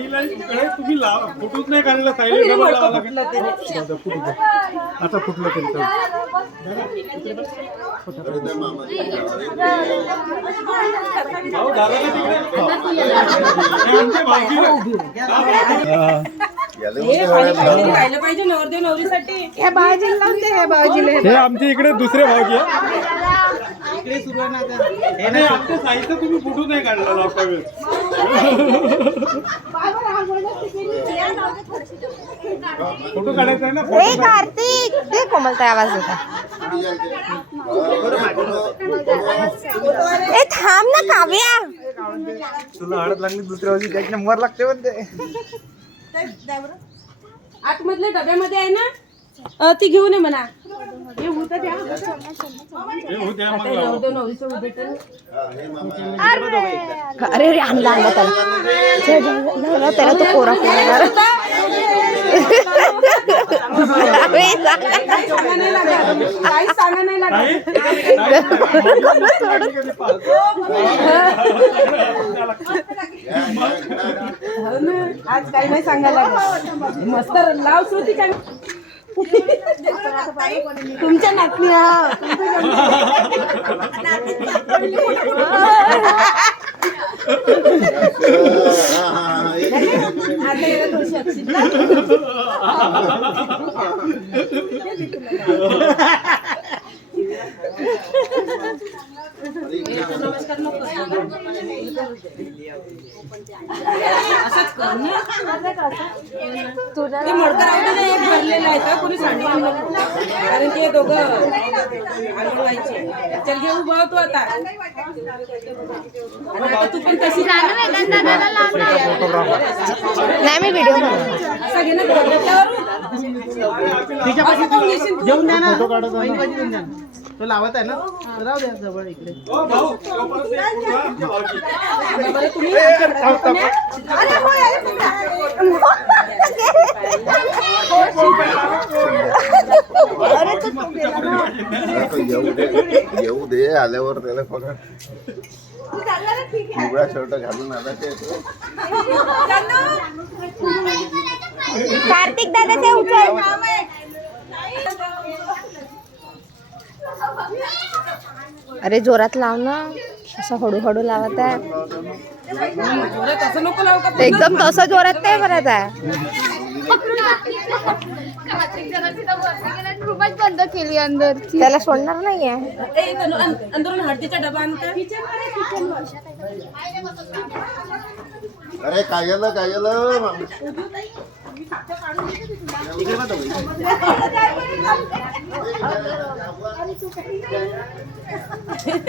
ताईला इकडे तुम्ही फुटूच नाही काढला साईला डबल लावा लागेल. आता फुटलं तरी हे आमच्या इकडे दुसरे भाऊजी आमच्या साईचं तुम्ही फुटू नाही काढला लावता वेळेस. फोटो काढायचा आहे ना. कार्तिक ते कोमलता आवाज होता. ए थांब ना काव्या, तुला हळद लागली दुसऱ्या वर्षी त्याच्या नंबर लागते म्हणते. आतमधल्या डब्यामध्ये आहे ना ती घेऊन ये म्हणा. हे होतं द्या अरे रे आणला आणला त्याला त्याला तो कोरा फिरणार. आज काही नाही सांगायला मस्त लाव श्रुती काय तुमच्या नातनी नमस्कार नको असंच कर ना. ते मोडकर एक भरलेलं आहे का कोणी सांगितलं नको कारण ते दोघं आणवायचे. चल घे उभा तू आता. आणि आता तू पण तशी नाही मी व्हिडिओ असा घे ना घेऊन द्या ना तो लावत आहे ना राहू द्या जवळ इकडे. येऊ दे आल्यावर त्याला पकड. पिवळा शर्ट घालून आला ते कार्तिक दादा ते उचल. अरे जोरात लाव ना, असं हळूहळू लावत आहे. एकदम तसं जोरात नाही भरत आहे. बंद केली अंदर, त्याला सोडणार नाहीये. अंदरून हळदीचा डबा आणता. अरे काय झालं काय झालं.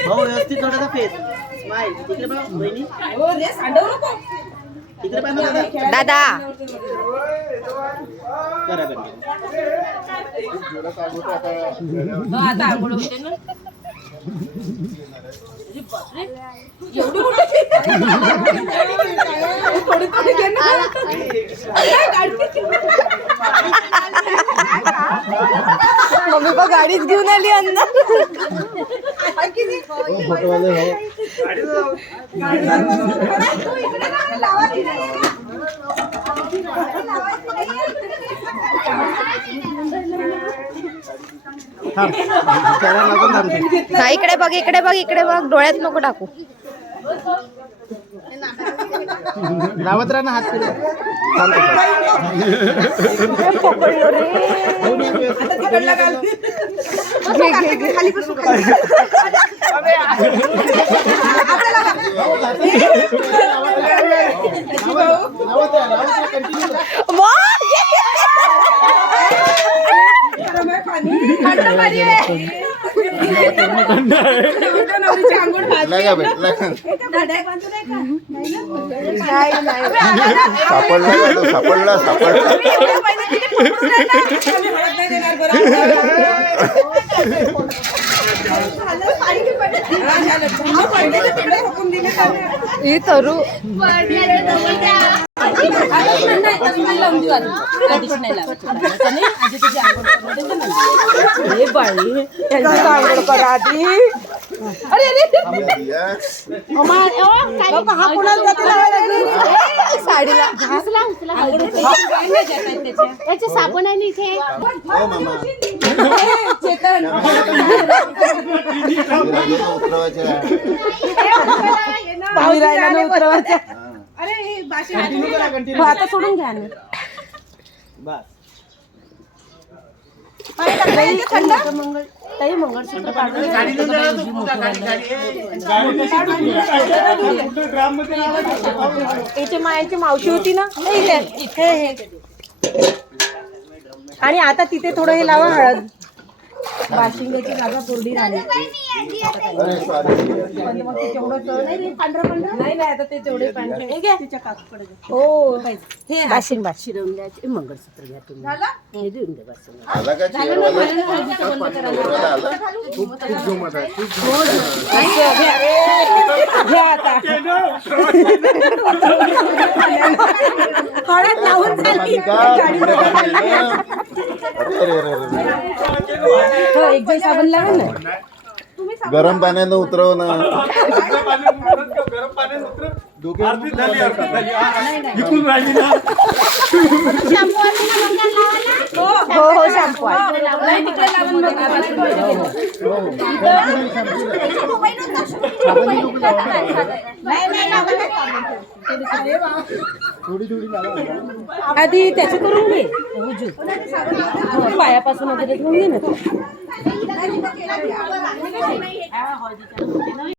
भाऊ व्यवस्थित थोडासा फेस स्माइल तिकडे बघा बहिणी. हो रे सांडव नको तिकडे पाहा दादा करा आता आंघोळ होते ना. थोडी थोडी घे ना. मम्मी पण गाडीच घेऊन आली अंदर. हा इकडे बघ इकडे बघ इकडे बघ, डोळ्यात नको टाकू. लावत राहा ना हात फिरवा. पकडलो रे. खाली बसू सापडला ही तरू आंघोळ करा आधी. अरे अरे दिया. हा कोणाला जाते लावायला लागली? साडीला याचे साबण आहे ना इथे हो मामा चेतन उतरवायचे विरायला न उतरवायच्या. कंटिन्यू करा कंटिन्यू. हो, आता सोडून घ्या ना. बस ताई मंगळसूत्र काढून गाडी घेऊन जा तू पुढं, गाडी कुठं ग्राममध्ये लावायचं? याच्या मायाची मावशी होती ना हे आणि आता तिथे थोडं हे लावा हळद बाशिंगाची जागा कोरडी राहिली अरे सॉरी नाही आता ते तेवढे हो हे बाशिंग बाशिंग शिरवल्याचे मंगळसूत्र घ्या तुम्ही हे देऊन द्या बस आला का चेअरवाला? आला घ्या आता हळद लावून झाली का? पुढे टाकले ना. अरे अरे अरे हो एक दिवस साबण लावा ना गरम पाण्यानं उतरव ना. गरम पाण्यात उतरव. अर्धी झाली, अर्धी झाली. इकडून राहिली ना. हो हो शॅम्पू आहे नाही तिकडे लावून बघा आधी त्याचं करून घे उजू पायापासून वगैरे धुवून घे ना